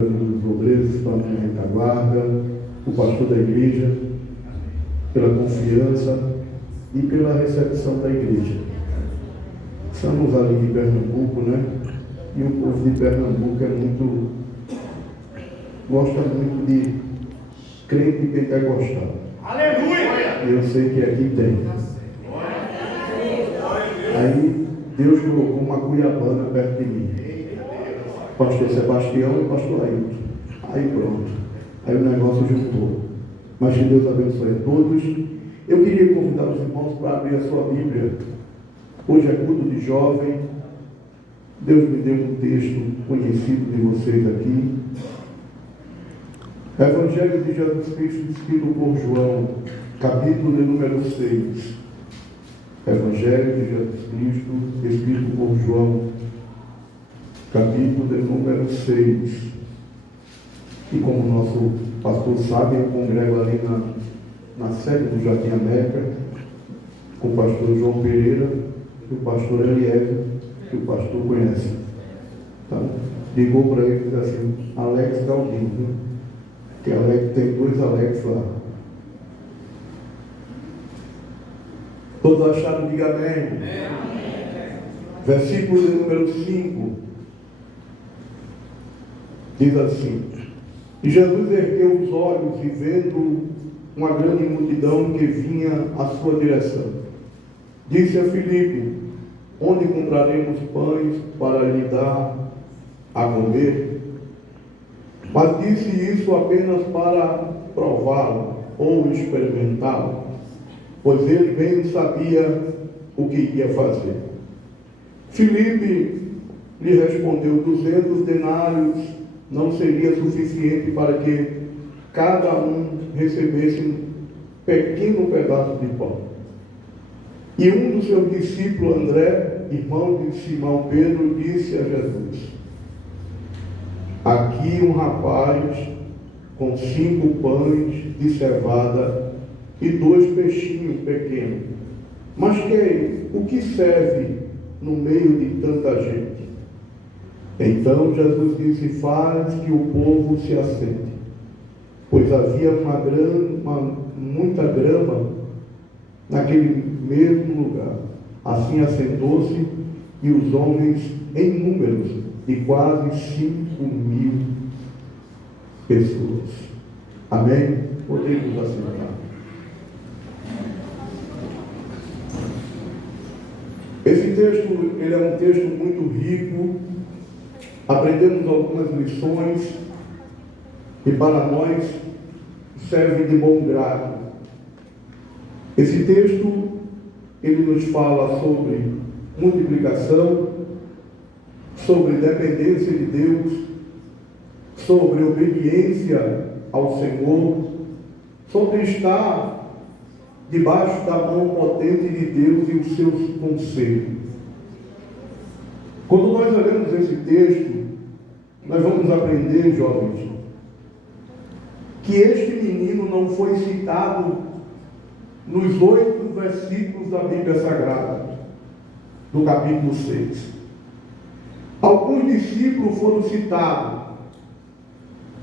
Dos obreiros que estão aqui na retaguarda, o pastor da igreja, pela confiança e pela recepção da igreja. Estamos ali de Pernambuco, né? E o povo de Pernambuco gosta muito de crente pentecostal. Aleluia! E eu sei que aqui tem. Aí Deus colocou uma cuiabana perto de mim. Pastor Sebastião e pastor Ailton. Aí pronto. Aí o negócio juntou. Mas que Deus abençoe a todos. Eu queria convidar os irmãos para abrir a sua Bíblia. Hoje é culto de jovem. Deus me deu um texto conhecido de vocês aqui. Evangelho de Jesus Cristo escrito por João, capítulo de número 6. Evangelho de Jesus Cristo escrito por João, capítulo de número 6. E como o nosso pastor sabe, eu congrego ali na sede do Jardim América, com o pastor João Pereira e o pastor Eliezer, que o pastor conhece. Então, ligou para ele e disse assim: Alex Galdino, né? Que Alex, tem dois Alex lá. Todos acharam? Diga amém. Versículo de número 5. Diz assim: E Jesus ergueu os olhos e vendo uma grande multidão que vinha à sua direção, disse a Filipe: Onde compraremos pães para lhe dar a comer? Mas disse isso apenas para prová-lo ou experimentá-lo, pois ele bem sabia o que ia fazer. Filipe lhe respondeu: 200 denários não seria suficiente para que cada um recebesse um pequeno pedaço de pão. E um dos seus discípulos, André, irmão de Simão Pedro, disse a Jesus: Aqui um rapaz com 5 pães de cevada e 2 peixinhos pequenos. Mas o que serve no meio de tanta gente? Então Jesus disse: Faz que o povo se assente, pois havia muita grama naquele mesmo lugar. Assim assentou-se, e os homens em números de quase 5.000 pessoas. Amém? Podemos assentar. Esse texto, ele é um texto muito rico. Aprendemos algumas lições e para nós serve de bom grado. Esse texto, ele nos fala sobre multiplicação, sobre dependência de Deus, sobre obediência ao Senhor, sobre estar debaixo da mão potente de Deus e os seus conselhos. Quando nós olhamos esse texto, nós vamos aprender, jovens, que este menino não foi citado nos 8 versículos da Bíblia Sagrada, do capítulo 6. Alguns discípulos foram citados,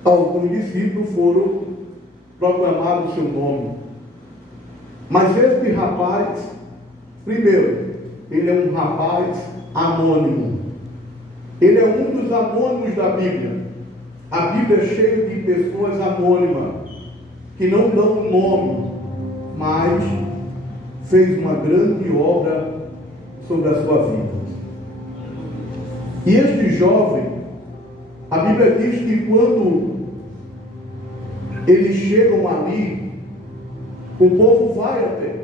alguns discípulos foram proclamados o seu nome. Mas este rapaz, primeiro, ele é um rapaz anônimo. Ele é um dos anônimos da Bíblia. A Bíblia é cheia de pessoas anônimas, que não dão nome, mas fez uma grande obra sobre a sua vida. E este jovem, a Bíblia diz que quando eles chegam ali, o povo vai até.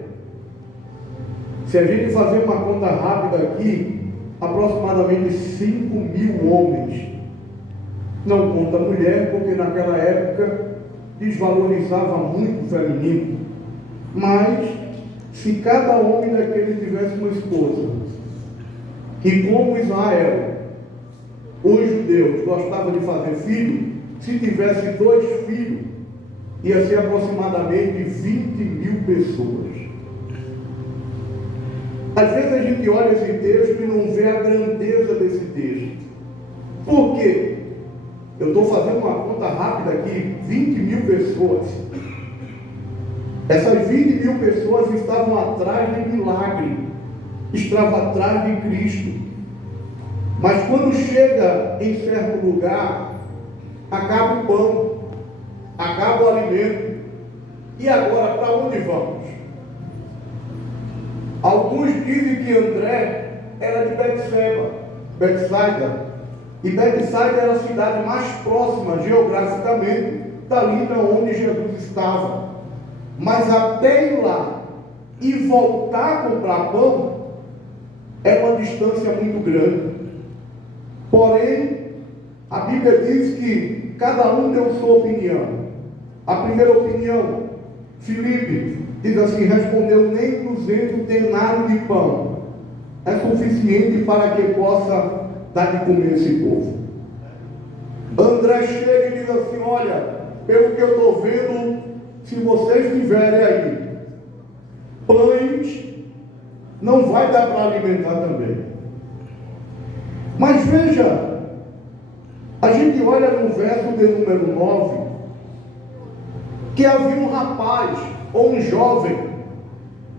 Se a gente fazer uma conta rápida aqui, aproximadamente 5.000 homens. Não conta mulher, porque naquela época desvalorizava muito o feminino. Mas, se cada homem daquele tivesse uma esposa, e como Israel, os judeus gostavam de fazer filho, se tivesse 2 filhos, ia ser aproximadamente 20.000 pessoas. Às vezes a gente olha esse texto e não vê a grandeza desse texto. Por quê? Eu estou fazendo uma conta rápida aqui, 20 mil pessoas. Essas 20 mil pessoas estavam atrás de milagre, estavam atrás de Cristo. Mas quando chega em certo lugar, acaba o pão, acaba o alimento. E agora, para onde vamos? Alguns dizem que André era de Betsaida. E Betsaida era a cidade mais próxima, geograficamente, dali de onde Jesus estava. Mas até ir lá e voltar a comprar pão, é uma distância muito grande. Porém, a Bíblia diz que cada um deu sua opinião. A primeira opinião, Filipe, diz assim, respondeu: nem 200 denários de pão é suficiente para que possa dar de comer esse povo. André chega e diz assim: olha, pelo que eu estou vendo, se vocês tiverem aí pães, não vai dar para alimentar também. Mas veja, a gente olha no verso de número 9, que havia um rapaz ou um jovem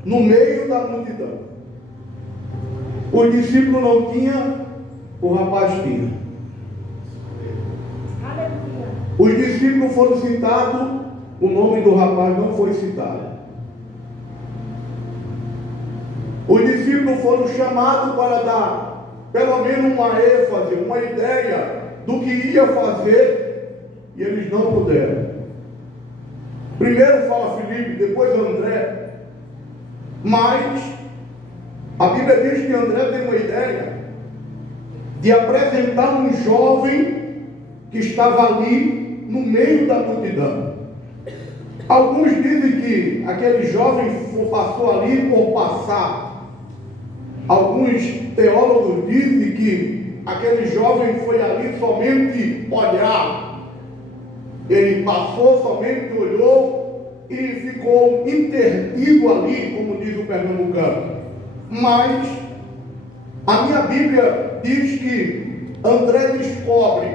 no meio da multidão. O discípulo não tinha, o rapaz tinha. Os discípulos foram citados, o nome do rapaz não foi citado. Os discípulos foram chamados para dar pelo menos uma ênfase, uma ideia do que ia fazer, e eles não puderam. Primeiro fala Filipe, depois André. Mas a Bíblia diz que André tem uma ideia de apresentar um jovem que estava ali no meio da multidão. Alguns dizem que aquele jovem passou ali por passar. Alguns teólogos dizem que aquele jovem foi ali somente olhar. Ele passou, somente olhou e ficou intertido ali, como diz o pernambucano. Mas a minha Bíblia diz que André descobre.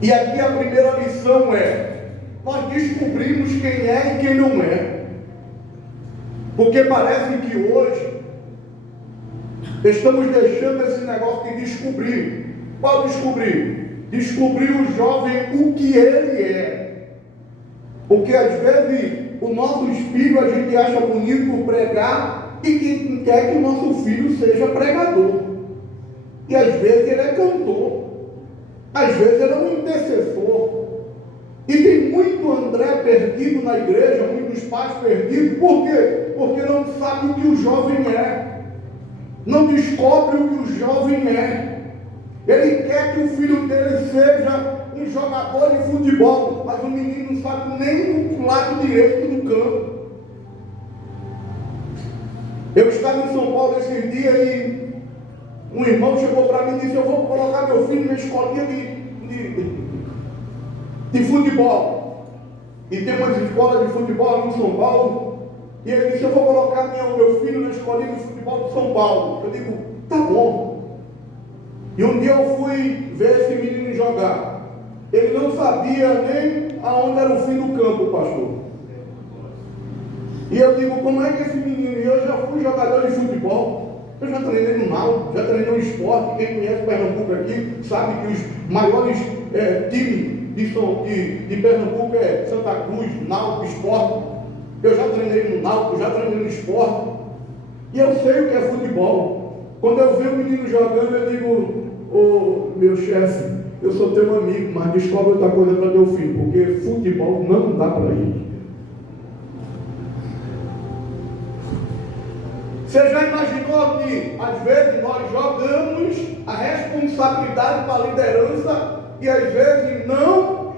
E aqui a primeira lição é: nós descobrimos quem é e quem não é. Porque parece que hoje estamos deixando esse negócio de descobrir. Qual descobrir? Descobrir o jovem o que ele é. Porque às vezes o nosso filho a gente acha bonito pregar e que quer que o nosso filho seja pregador. E às vezes ele é cantor. Às vezes ele é um intercessor. E tem muito André perdido na igreja, muitos pais perdidos. Por quê? Porque não sabe o que o jovem é. Não descobre o que o jovem é. Ele quer que o filho dele seja um jogador de futebol, mas o menino não sabe nem o lado direito do campo. Eu estava em São Paulo esses dias e um irmão chegou para mim e disse: eu vou colocar meu filho na escolinha de futebol. E tem umas escolas de futebol ali em São Paulo. E ele disse: eu vou colocar meu filho na escolinha de futebol de São Paulo. Eu digo: tá bom. E um dia eu fui ver esse menino jogar. Ele não sabia nem aonde era o fim do campo, pastor. E eu digo: como é que esse menino... Eu já fui jogador de futebol. Eu já treinei no Náutico, já treinei no esporte. Quem conhece Pernambuco aqui sabe que os maiores times de Pernambuco é Santa Cruz, Náutico, Esporte. Eu já treinei no Náutico, já treinei no esporte. E eu sei o que é futebol. Quando eu vejo o menino jogando, eu digo: ô meu chefe, eu sou teu amigo, mas descobre outra coisa para teu filho, porque futebol não dá para ele. Você já imaginou que às vezes nós jogamos a responsabilidade para a liderança e às vezes não,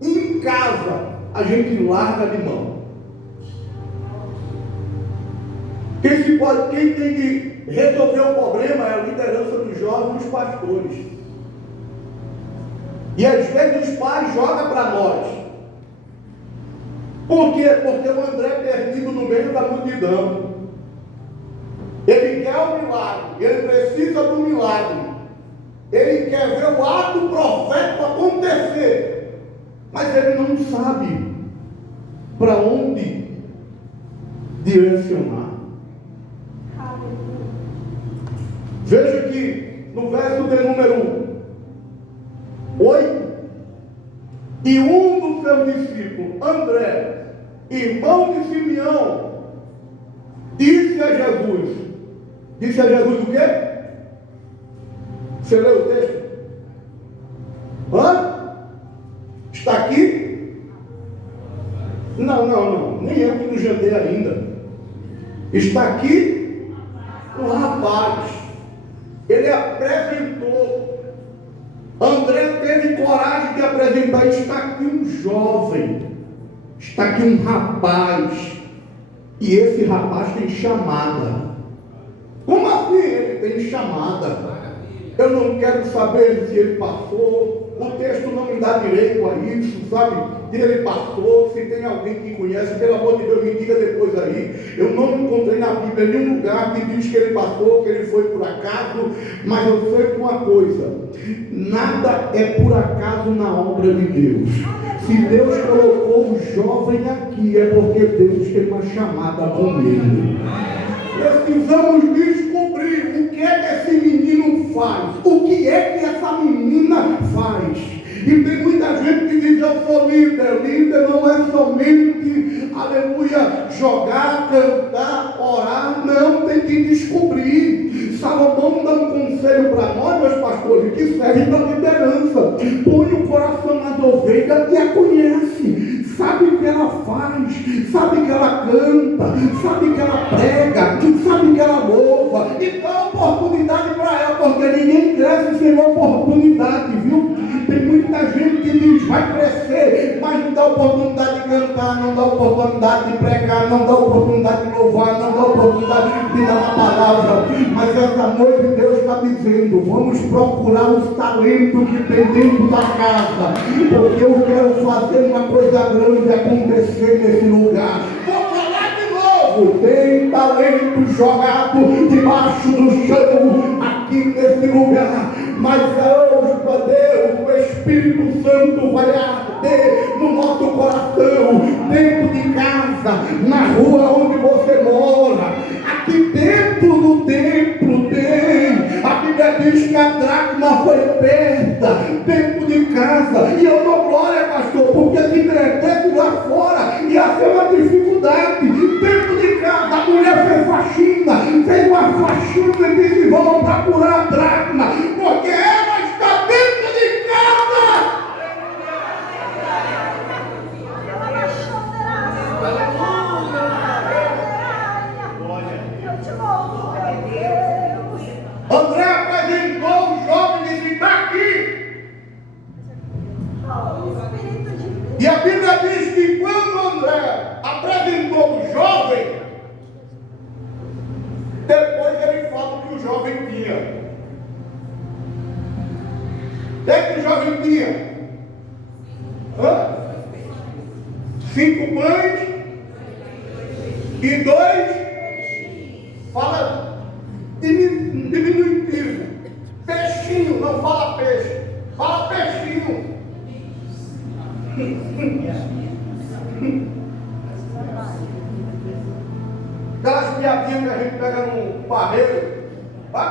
em casa, a gente larga de mão? Quem tem que resolver o problema é a liderança dos jovens, os pastores. E às vezes os pais jogam para nós. Por quê? Porque o André é perdido no meio da multidão. Ele quer o milagre, ele precisa do milagre. Ele quer ver o ato profético acontecer, mas ele não sabe para onde direcionar. Veja que no verso de número 8, e um dos seus discípulos, André, irmão de Simeão, disse a Jesus o quê? Você leu o texto? Está aqui? Não, nem eu que não jantei ainda. Está aqui o rapaz. Ele apresentou. André teve coragem de apresentar. Está aqui um jovem. Está aqui um rapaz. E esse rapaz tem chamada. Como assim ele tem chamada? Eu não quero saber se ele passou. O texto não me dá direito a isso, sabe? Se ele passou, se tem alguém que conhece, pelo amor de Deus, me diga depois aí. Eu não encontrei na Bíblia nenhum lugar que diz que ele passou, que ele foi por acaso, mas eu sei uma coisa: nada é por acaso na obra de Deus. Se Deus colocou o jovem aqui, é porque Deus tem uma chamada com ele. Precisamos descobrir o que é que esse menino faz, o que é que essa menina faz. E tem muita gente que diz: eu sou líder. Líder não é somente, aleluia, jogar, cantar, orar. Não, tem que descobrir. Salomão dá um conselho para nós, meus pastores, que serve para liderança. Põe o coração nas ovelhas e a conhece. Sabe o que ela faz, sabe que ela canta, sabe que ela prega, sabe que ela louva, e dá oportunidade para ela, porque ninguém cresce sem oportunidade, viu? Tem muita gente que diz: vai crescer, mas não dá oportunidade de cantar, não dá oportunidade de pregar, não dá oportunidade de louvar, não dá oportunidade de dar a palavra. Mas essa noite Deus está dizendo: vamos procurar os talentos que tem dentro da casa, porque eu quero fazer uma coisa grande acontecer nesse lugar. Vou falar de novo: tem talento jogado debaixo do chão aqui nesse lugar, mas hoje, meu Deus, o Espírito Santo vai arder no nosso coração, dentro de casa, na rua onde você mora, aqui dentro do templo tem. A Bíblia diz que a dracma foi perda dentro de casa, e eu dou glória, pastor, porque se crescesse lá fora ia ser uma dificuldade. Dentro de casa a mulher fez faxina, fez uma faxina e disse: vamos procurar a dracma, porque ela está dentro de casa. André apresentou o jovem e disse: está aqui. E a Bíblia diz que quando André apresentou o jovem, depois ele fala o que o jovem tinha. O que o jovem tinha? 5 pães e 2, fala diminutivo, peixinho, não fala peixe, fala peixinho. Aquelas piadinhas que a gente pega no barreiro, tá?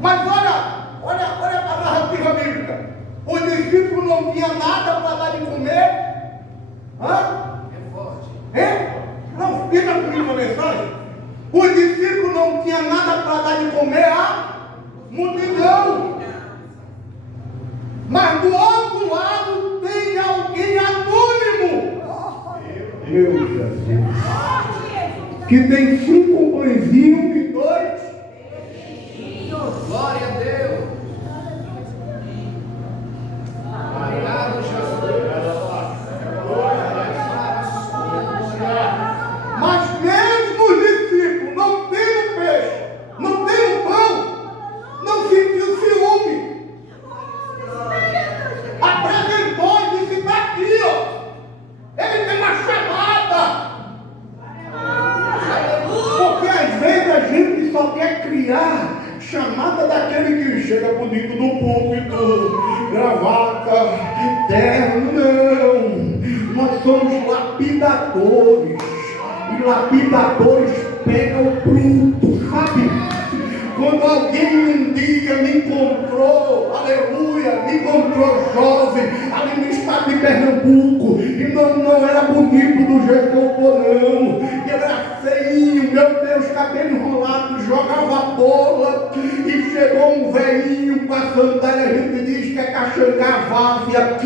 Mas olha para a narrativa bíblica. O discípulo não tinha nada para dar de comer. É forte. Não, fica comigo uma mensagem. O discípulo não tinha nada para dar de comer à multidão. Mas do outro lado tem alguém anônimo. Meu Jesus. Que tem 5 pãezinhos e 2. Glória a Deus. Obrigado, Jesus. Mas mesmo os discípulos não tendo peixe, não tendo pão, não sentiu ciúme. Apresentou e disse: está aqui, ó. Ele tem uma chamada. Porque às vezes a gente chega bonito no púlpito, gravata, terno, não. Nós somos lapidadores. E lapidadores pegam o bruto, sabe? Quando alguém um dia me encontrou, aleluia, me encontrou jovem, ali no estado de Pernambuco, e não era bonito do jeito que eu estou, não. Eu era feinho, meu Deus, cabelo enrolado, jogava bola, e chegou um velhinho com a sandália, a gente diz que é caxangá várzea,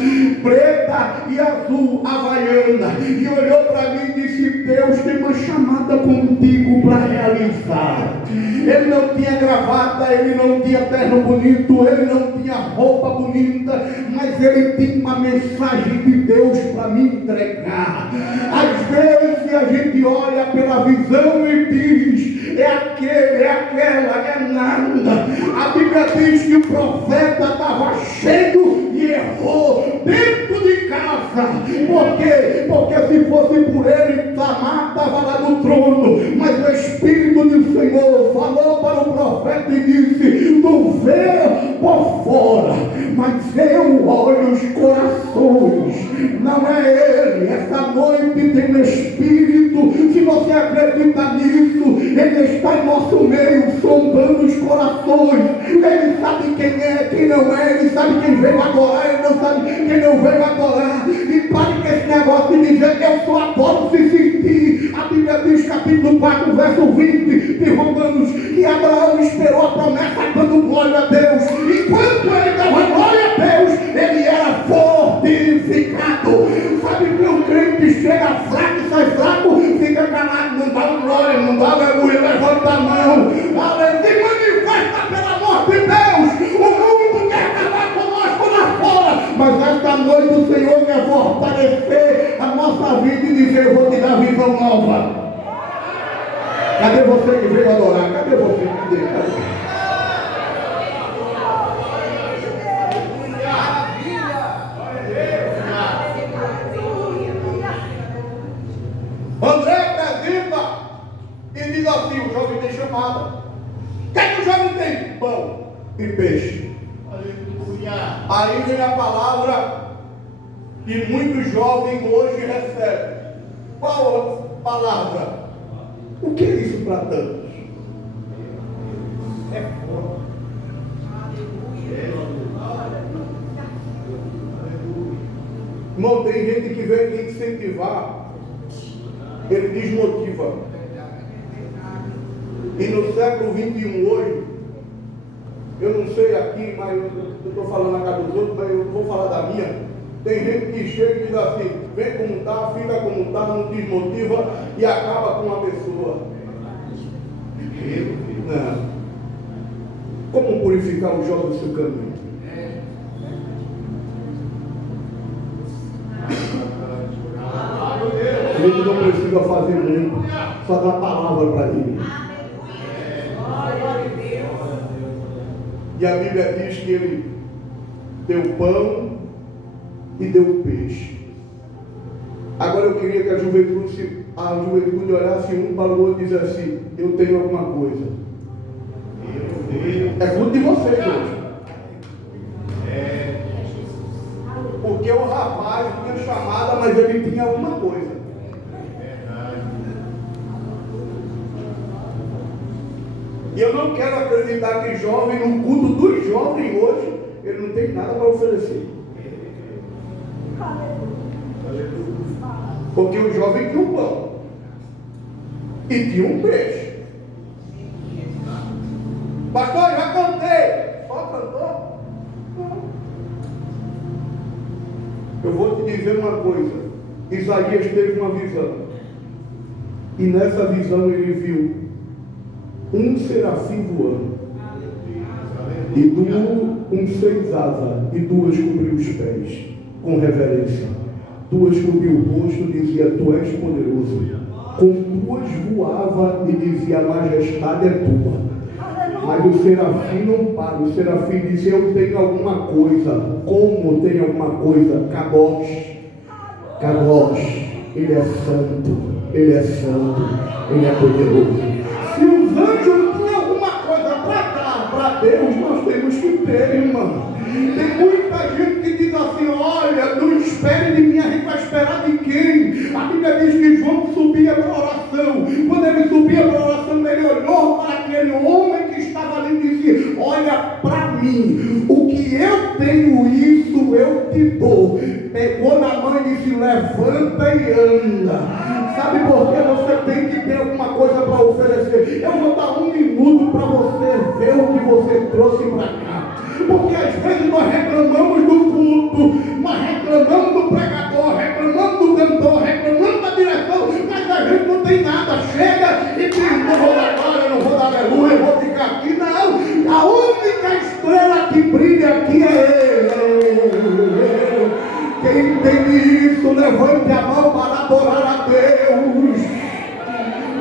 preta e azul, havaiana, e olhou para mim e disse: Deus tem uma chamada contigo para realizar. Ele não tinha gravata, ele não tinha terno bonito, ele não tinha roupa bonita, mas ele tinha uma mensagem de Deus para me entregar. Às vezes a gente olha pela visão e diz: é aquele, é aquela, é nada. A Bíblia diz que o profeta estava cheio e errou dentro de casa. Por quê? Porque se fosse por ele, Tamar estava lá no trono, mas o Espírito do Senhor falou para o profeta e disse: tu vê por fora, mas eu olho os corações. Não é ele. Essa noite tem o Espírito. Se você acredita nisso, ele está em nosso meio, sondando os corações. Ele sabe quem é, quem não é. Ele sabe quem veio adorar, ele não sabe quem não veio adorar. E pare com esse negócio de dizer: eu só adoro se sentir. A Bíblia diz, capítulo 4, verso 20 de Romanos, que Abraão esperou a promessa dando glória a Deus. Enquanto ele dava glória a Deus, ele era fortificado. Sabe que o crente chega fraco e sai fraco, fica calado, não dá glória, não dá aleluia, levanta a mão, aleluia, se manifesta pelo amor de Deus. O mundo quer acabar conosco lá fora, mas esta noite o Senhor quer fortalecer a nossa vida e dizer: eu vou te dar visão nova. Cadê você que veio adorar? Cadê você? Cadê? André apresenta e diz assim: o jovem tem chamada. O que é que o jovem tem? Pão e peixe. Aleluia. Aí vem a palavra que muitos jovens hoje recebem. Qual a palavra? O que é isso para tantos? É forte. Não tem gente que vem aqui incentivar, ele desmotiva. E no século 21 hoje, eu não sei aqui, mas eu estou falando na casa dos outros, mas eu vou falar da minha. Tem gente que chega e diz assim: vem como está, fica como está, não desmotiva e acaba com uma pessoa. Não. Como purificar o jovem do seu caminho? A gente não precisa fazer muito, só dar palavra para ele. E a Bíblia diz que ele deu pão e deu peixe. Agora eu queria que a juventude olhasse um para o outro e dissesse assim: eu tenho alguma coisa. É tudo de vocês hoje. Porque o rapaz tinha chamada, mas ele tinha alguma coisa. E eu não quero acreditar que jovem, no culto dos jovens hoje, ele não tem nada para oferecer. Porque o jovem tinha um pão e tinha um peixe. Pastor, já cantei. Só cantou? Eu vou te dizer uma coisa. Isaías teve uma visão. E nessa visão ele viu um serafim voando. E um 6 asas. E 2 cobriu os pés. Com reverência. 2 cobriu o rosto e dizia: tu és poderoso. Com 2 voava e dizia: a majestade é tua. Mas o serafim não para. O serafim diz: eu tenho alguma coisa. Como tem alguma coisa? Kadosh. Kadosh. Ele é santo. Ele é santo. Ele é poderoso. Se os anjos tinham alguma coisa para dar para Deus, nós temos que mim. O que eu tenho, isso eu te dou. Pegou na mão e disse: levanta e anda. Sabe por que você tem que ter alguma coisa para oferecer? Eu vou dar 1 minuto para você ver o que você trouxe para cá. Porque às vezes nós reclamamos do culto, nós reclamamos do pregador, reclamamos do cantor, reclamamos da direção, mas a gente não tem nada. Chega e diz: não vou dar glória, não vou dar aleluia, eu vou ficar aqui. Não, a única estrela que brilha aqui é Ele. Quem tem isso, levante a mão para adorar a Deus.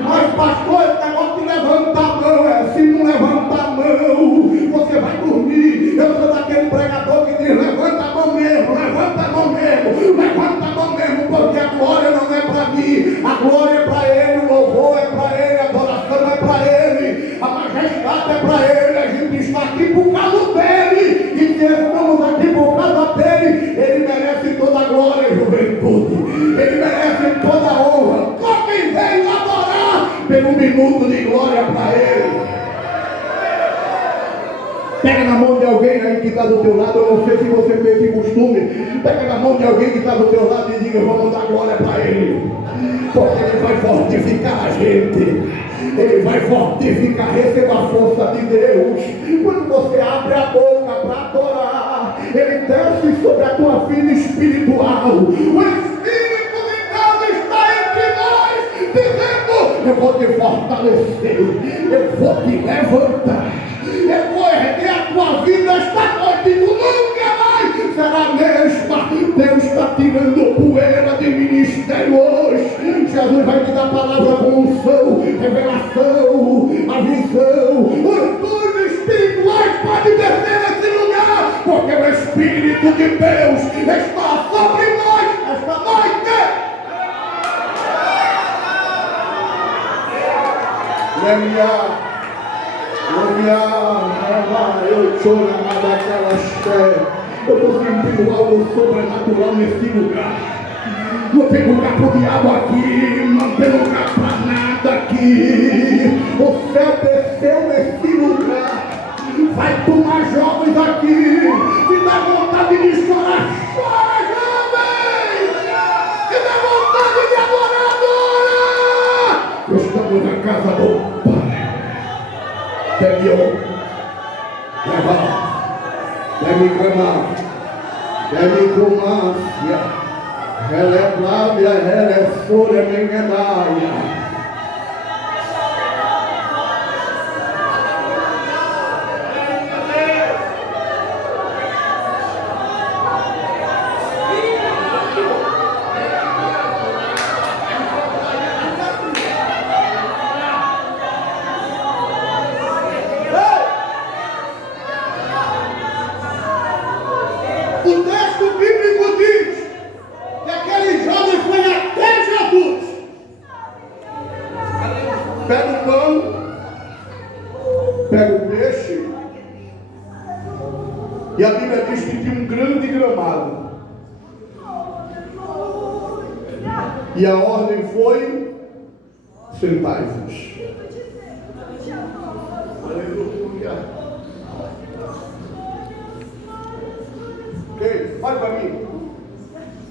Mas pastor, esse negócio de levantar a mão é: se não levantar a mão, você vai dormir. Eu sou daquele pregador que diz: levanta a mão mesmo, levanta a mão mesmo, levanta a mão mesmo, porque a glória não é para mim, a glória é para Ele, o louvor é para Ele, a adoração é para Ele, a majestade é para Ele. A gente está aqui por causa dEle, e se estamos aqui por causa dEle, Ele merece toda a glória e juventude, Ele merece toda a honra. Como Ele veio adorar pelo minuto de glória para Ele. Pega na mão de alguém aí que está do teu lado. Eu não sei se você tem esse costume. Pega na mão de alguém que está do teu lado e diga: vamos dar glória para Ele, porque Ele vai fortificar a gente, Ele vai fortificar. Receba a força de Deus. Quando você abre a boca para adorar, Ele desce sobre a tua vida espiritual. O Espírito de Deus está entre nós, dizendo: eu vou te fortalecer, eu vou te levantar, eu vou erguer a tua vida esta noite. Tu nunca mais será a mesma. Deus está tirando poeira de ministério hoje. Jesus vai te dar palavra com unção, revelação, a visão. Os dons espirituais podem descer nesse lugar, porque o Espírito de Deus está sobre nós esta noite. Eu estou sentindo algo sobrenatural nesse lugar. Não tem lugar para o diabo aqui, não tem lugar para nada aqui. O céu desceu nesse lugar. Vai tomar jovens aqui. Se dá vontade de chorar, chora, jovem. Se dá vontade de adorar, adora. Estamos na casa do Pai. Deve levar, deve clamar, deve comar. Ela é Flávia, ela é folha, menguedaia. O texto bíblico diz que aquele jovem foi até Jesus. Pega o pão, pega o peixe, e a Bíblia diz que tinha um grande gramado. E a ordem foi: sentai-vos. Aleluia. Ok? Olha para mim.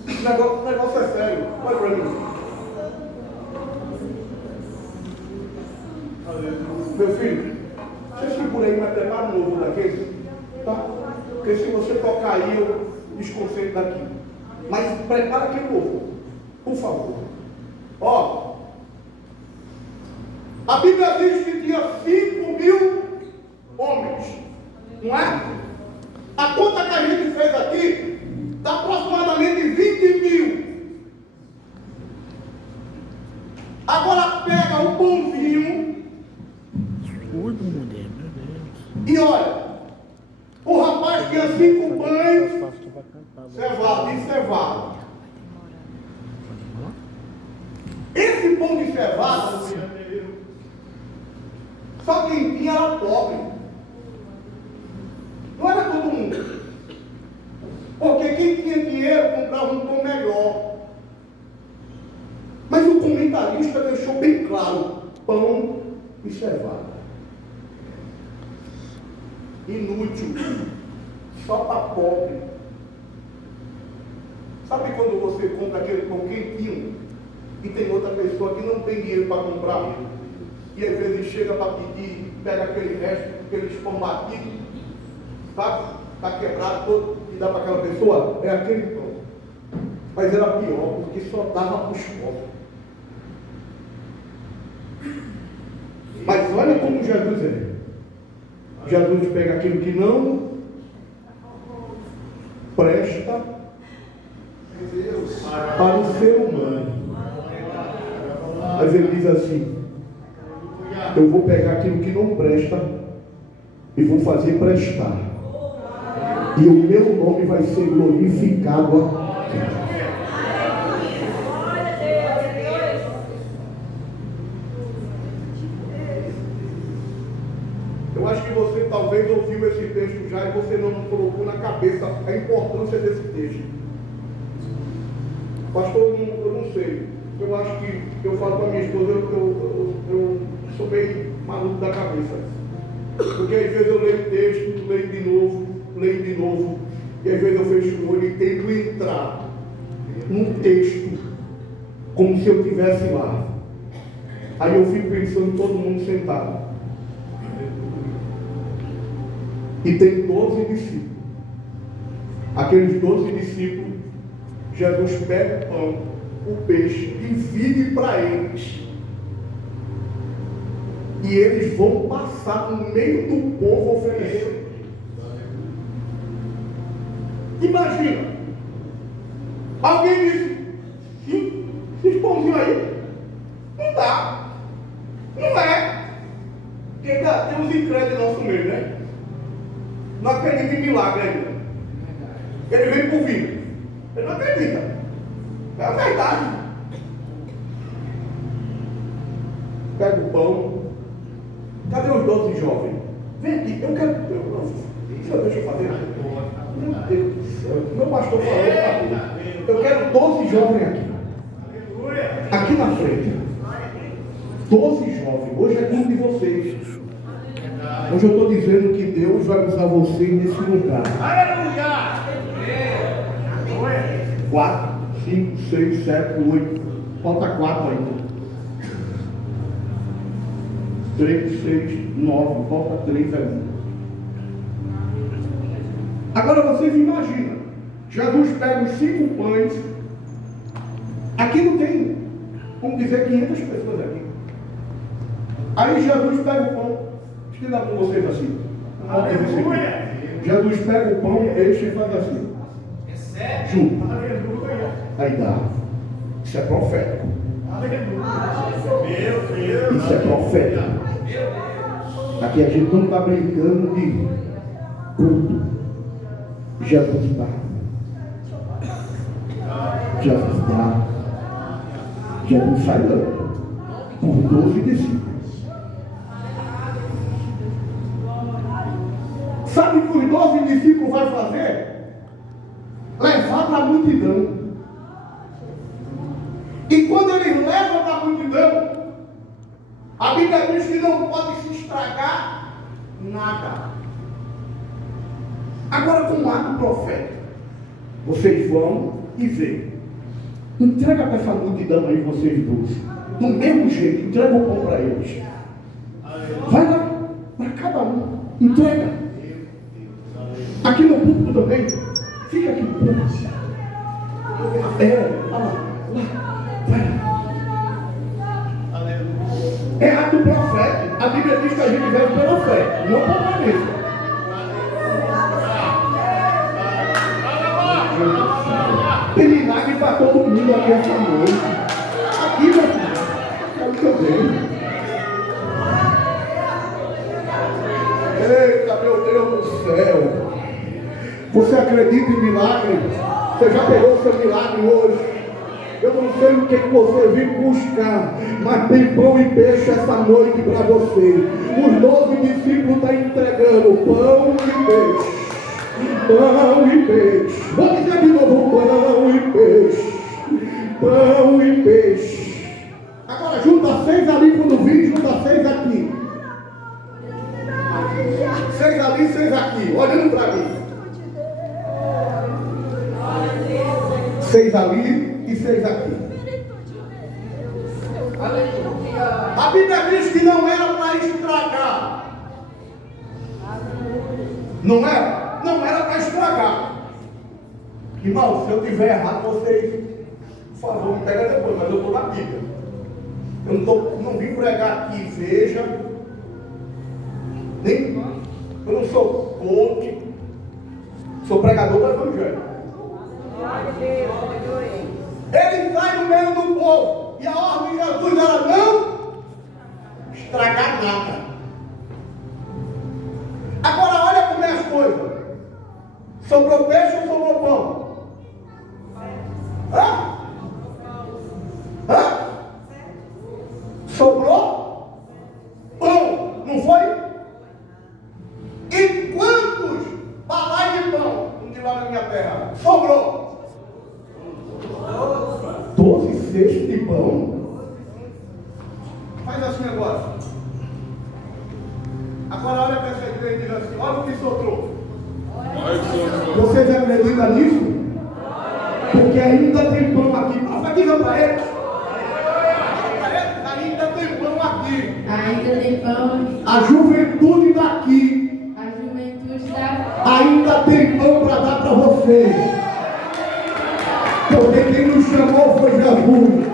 O negócio é sério. Olha para mim. Meu filho, você segura aí, mas prepara um novo daquele, tá? Porque se você tocar aí, eu desconceito daqui. Mas prepara aquele novo, por favor. Ó, a Bíblia diz que tinha 5.000 homens, não é? A conta que a gente fez aqui dá aproximadamente 20.000. Agora pega o pãozinho e olha, o rapaz tinha 5 pães de cevada. Esse pão de cevada, só quem tinha era pobre. Não era todo mundo. Porque quem tinha dinheiro comprava um pão melhor. Mas o comentarista deixou bem claro: pão e cevada. inútil, só para pobre. Sabe quando você compra aquele pão quentinho e tem outra pessoa que não tem dinheiro para comprar? E às vezes chega para pedir, pega aquele resto, aqueles pão batido, sabe? Está quebrado todo e dá para aquela pessoa? É aquele pão. Mas era pior, porque só dava para os pobres. Mas olha como Jesus é. Jesus pega aquilo que não presta para o ser humano. Mas ele diz assim: eu vou pegar aquilo que não presta e vou fazer prestar. E o meu nome vai ser glorificado aqui. Eu acho que você talvez ouviu esse texto já e você não colocou na cabeça a importância desse texto. Pastor, eu não sei. Eu acho que eu falo para minha esposa, eu sou bem maluco da cabeça. Porque às vezes eu leio o texto, leio de novo, e às vezes eu fecho o olho e tento entrar num texto como se eu estivesse lá. Aí eu fico pensando todo mundo sentado. E tem 12 discípulos. Aqueles 12 discípulos, Jesus pega o pão, o peixe, divide para eles. E eles vão passar no meio do povo oferecendo. Imagina, alguém disse: esses pãozinhos aí, não dá, não é. Porque tem uns incrédulos nosso meio, né? Não acredita em milagre ainda. Ele vem por vir. Ele não acredita. É a verdade. Pega o pão. Cadê os 12 jovens? Vem aqui, eu quero. Deixa eu fazer. Meu Deus do céu. Meu pastor falou. Eu quero 12 jovens aqui. Aqui na frente. 12 jovens. Hoje é tudo de vocês. Hoje eu estou dizendo que Deus vai usar vocês nesse lugar. Aleluia! 4, 5, 6, 7, 8. Falta 4 ainda. 3, 6, 9. Falta 3 ainda. Agora vocês imaginam. Jesus pega os 5 pães. Aqui não tem, vamos dizer, 500 pessoas aqui. Aí Jesus pega o pão. Deixa eu dar com vocês assim. Aleluia! Jesus pega o pão, enche e faz assim. Junto. Aí dá. Isso é profético. Isso é profético. Aqui a gente não está brincando de culto. Jesus dá. Jesus dá. Jesus sai dando. Por 12 discípulos. Sabe o que os 12 discípulos vão fazer? Levar para a multidão. E quando eles levam para a multidão, a Bíblia diz que não pode se estragar nada. Agora, com o ato profético, vocês vão e veem. Entrega para essa multidão aí, vocês 12. Do mesmo jeito, entrega o pão para eles. Vai lá, para cada um. Entrega. Aqui no púlpito também. Fica aqui no púlpito. Olha lá. Vai. É ato profético. A Bíblia diz que a gente vive pela fé, não pela cabeça. Tem milagre para todo mundo aqui essa noite. Aqui, meu filho. Quero que eu vejo. Eita, meu Deus do céu. Você acredita em milagre? Você já pegou o seu milagre hoje? Eu não sei o que você veio buscar, mas tem pão e peixe essa noite para você. Os 12 discípulos estão entregando pão e peixe. Pão e peixe. Vou dizer de novo: pão e peixe. Pão e peixe. Agora junta 6 ali quando vir, junta 6 aqui. 6 ali, 6 aqui, olhando para mim. 6 ali e 6 aqui. A Bíblia diz que não era para estragar. Não era para estragar. Irmão, se eu tiver errado, vocês, por favor, me pega depois, mas eu estou na Bíblia. Eu não vim pregar aqui, veja. Eu não sou coach, sou pregador do Evangelho. Ele sai no meio do povo, e a ordem de Jesus era não estragar nada. Agora olha como é as coisas. Sobrou peixe ou sobrou pão? Sobrou pão, não foi? E quantos balai de pão, como diz lá na minha terra, sobrou? 12 cestos de pão. Faz assim agora. Agora olha para essa igreja e diz assim, olha o que sobrou. Vocês acreditam nisso? Porque ainda tem pão aqui. Profetiza para eles. Ainda tem pão aqui. Ainda tem pão. A juventude daqui. A juventude daqui. Ainda tem pão para dar para vocês. Porque quem nos chamou foi Jesus.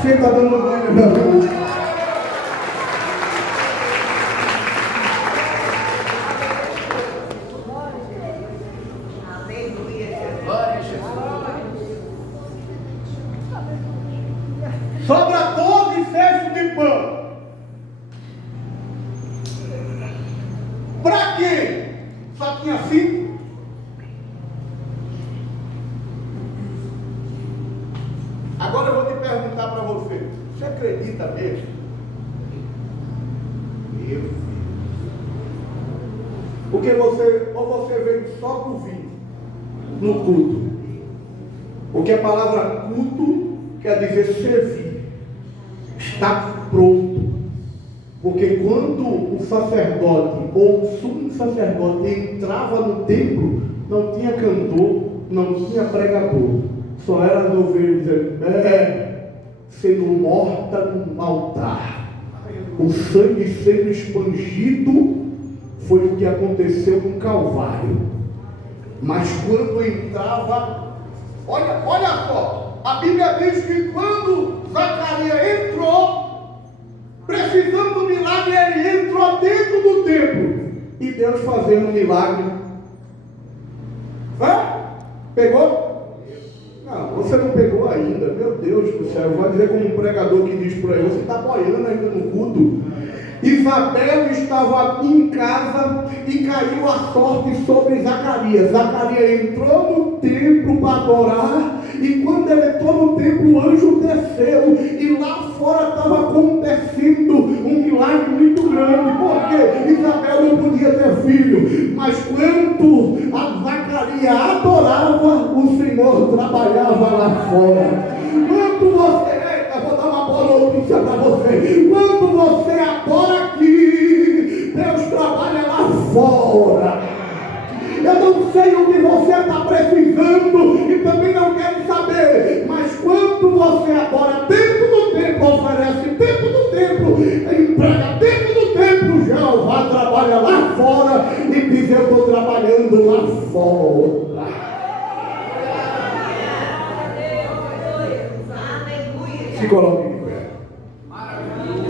Você está dando glória a Jesus. Sobra 12 cestos de pão. Para quê? Só tinha 5? Agora eu vou te perguntar para você. Você acredita mesmo? Meu Deus. Porque você veio só para o vinho no culto. Porque a palavra culto quer dizer servir. Está pronto. Porque quando o sacerdote ou o sumo sacerdote entrava no templo, não tinha cantor, não tinha pregador. Só era as ovelhas dizendo, sendo morta no altar. O sangue sendo expandido foi o que aconteceu no Calvário. Mas quando entrava, olha só, a Bíblia diz que quando Zacarias entrou, precisando do milagre, ele entrou dentro do templo. E Deus fazendo um milagre. Pegou? Não, você não pegou ainda. Meu Deus do céu, vai dizer como um pregador que diz por aí, você está boiando ainda no culto. Isabel estava em casa e caiu a sorte sobre Zacarias. Zacarias entrou no templo para adorar, e quando ele entrou no templo, o anjo desceu, e lá fora estava acontecendo um milagre muito grande, porque Isabel não podia ter filho, mas quando a Zacarias adorava, o Senhor trabalhava lá fora. Quando você, vou dar uma boa notícia para você, quando você adora aqui, Deus trabalha lá fora. Eu não sei o que você está precisando e também não quero saber, mas quando você adora dentro do templo, oferece dentro do templo, emprega dentro do templo, Jeová trabalha lá fora e diz, eu estou trabalhando lá fora. Se coloque de pé.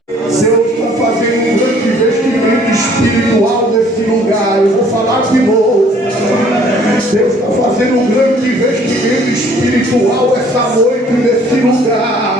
Deus está fazendo um grande investimento espiritual nesse lugar. Eu vou falar de novo. Deus está fazendo um grande investimento espiritual essa noite nesse lugar.